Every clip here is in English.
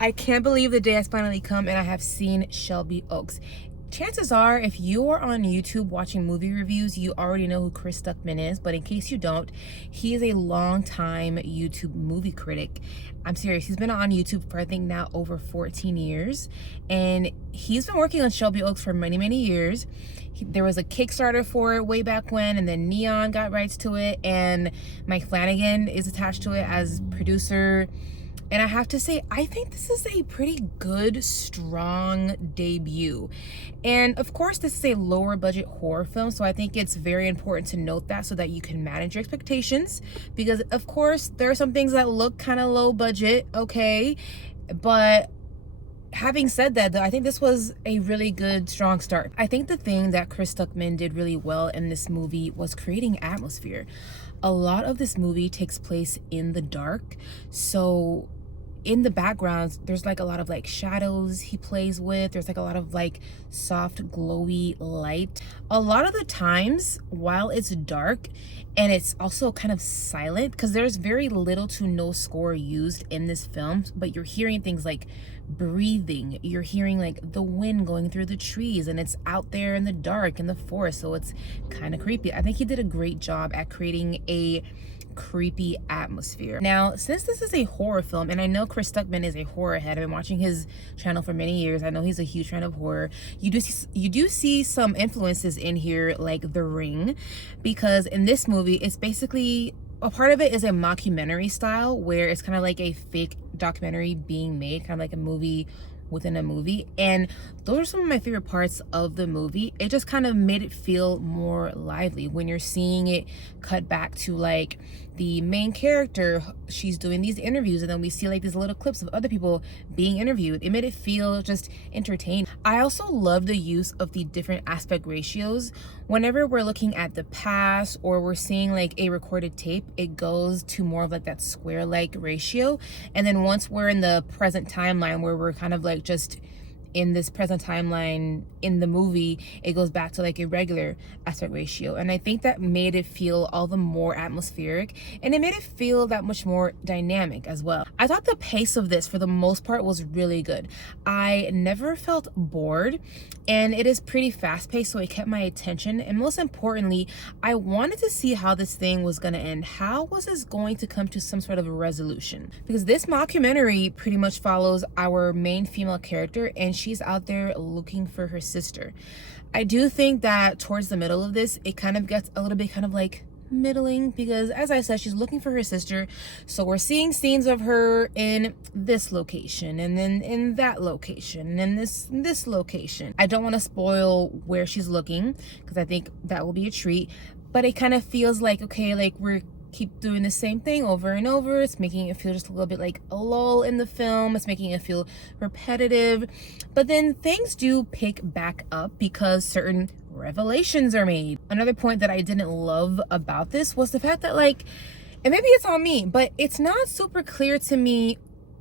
I can't believe the day has finally come and I have seen Shelby OAKS. Chances are, if you are on YouTube watching movie reviews, you already know who Chris Stuckman is, but in case you don't, he is a long-time YouTube movie critic. I'm serious, he's been on YouTube for I think now over 14 years, and he's been working on Shelby OAKS for many years. There was a Kickstarter for it way back when, and then Neon got rights to it, and Mike Flanagan is attached to it as producer. And I have to say, I think this is a pretty good, strong debut. And of course, this is a lower budget horror film, so I think it's very important to note that so that you can manage your expectations. Because of course, there are some things that look kind of low budget, okay? But having said that, though, I think this was a really good, strong start. I think the thing that Chris Stuckman did really well in this movie was creating atmosphere. A lot of this movie takes place in the dark, so in the backgrounds there's like a lot of like shadows he plays with. There's like a lot of like soft glowy light. A lot of the times while it's dark and it's also kind of silent, because there's very little to no score used in this film, but you're hearing things like breathing, you're hearing like the wind going through the trees, and it's out there in the dark in the forest, so it's kind of creepy. I think he did a great job at creating a creepy atmosphere. Now, since this is a horror film, and I know Chris Stuckman is a horror head, I've been watching his channel for many years, I know he's a huge fan of horror. You do see some influences in here, like The Ring, because in this movie it's basically a part of it is a mockumentary style, where it's kind of like a fake documentary being made, kind of like a movie within a movie. And those are some of my favorite parts of the movie. It just kind of made it feel more lively when you're seeing it cut back to like the main character. She's doing these interviews, and then we see like these little clips of other people being interviewed. It made it feel just entertaining. I also love the use of the different aspect ratios. Whenever we're looking at the past or we're seeing like a recorded tape, it goes to more of like that square-like ratio. And then once we're in the present timeline, where we're kind of like just in this present timeline in the movie, it goes back to like a regular aspect ratio. And I think that made it feel all the more atmospheric, and it made it feel that much more dynamic as well. I thought the pace of this for the most part was really good. I never felt bored, and it is pretty fast paced, so it kept my attention. And most importantly, I wanted to see how this thing was going to end. How was this going to come to some sort of a resolution? Because this mockumentary pretty much follows our main female character, and she's out there looking for her sister. I do think that towards the middle of this, it kind of gets a little bit kind of like middling, because as I said, she's looking for her sister. So we're seeing scenes of her in this location, and then in that location, and this location. I don't want to spoil where she's looking, because I think that will be a treat, but it kind of feels like, okay, like we're keep doing the same thing over and over. It's making it feel just a little bit like a lull in the film. It's making it feel repetitive. But then things do pick back up because certain revelations are made. Another point that I didn't love about this was the fact that, like, and maybe it's on me, but it's not super clear to me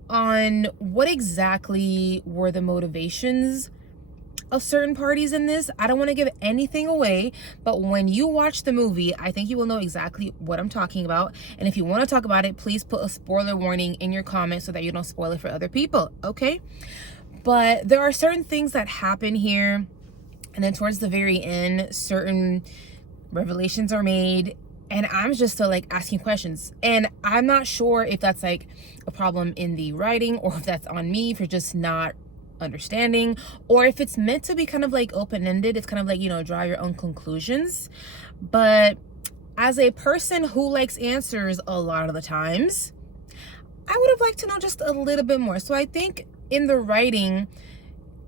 on what exactly were the motivations of certain parties in this. I don't want to give anything away, but when you watch the movie, I think you will know exactly what I'm talking about. And if you want to talk about it, please put a spoiler warning in your comments so that you don't spoil it for other people, okay? But there are certain things that happen here, and then towards the very end, certain revelations are made, and I'm just still like asking questions. And I'm not sure if that's like a problem in the writing, or if that's on me for just not understanding, or if it's meant to be kind of like open-ended. It's kind of like, you know, draw your own conclusions. But as a person who likes answers a lot of the times, I would have liked to know just a little bit more. So I think in the writing,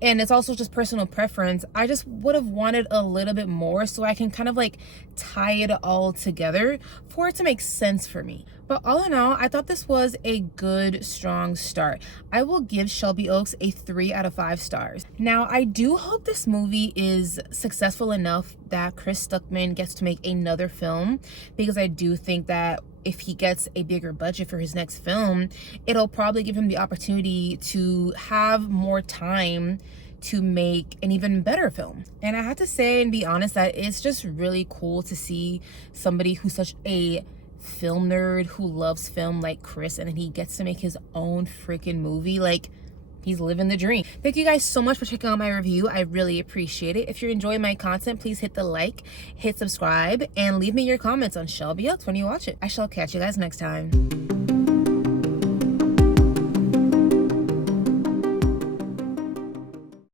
and it's also just personal preference, I just would have wanted a little bit more so I can kind of like tie it all together for it to make sense for me. But all in all, I thought this was a good, strong start. I will give Shelby OAKS a 3 out of 5 stars. Now, I do hope this movie is successful enough that Chris Stuckman gets to make another film, because I do think that if he gets a bigger budget for his next film, it'll probably give him the opportunity to have more time to make an even better film. And I have to say and be honest that it's just really cool to see somebody who's such a film nerd, who loves film like Chris, and then he gets to make his own freaking movie. Like, he's living the dream. Thank you guys so much for checking out my review. I really appreciate it. If you're enjoying my content, please hit the like, hit subscribe, and leave me your comments on Shelby OAKS when you watch it. I shall catch you guys next time.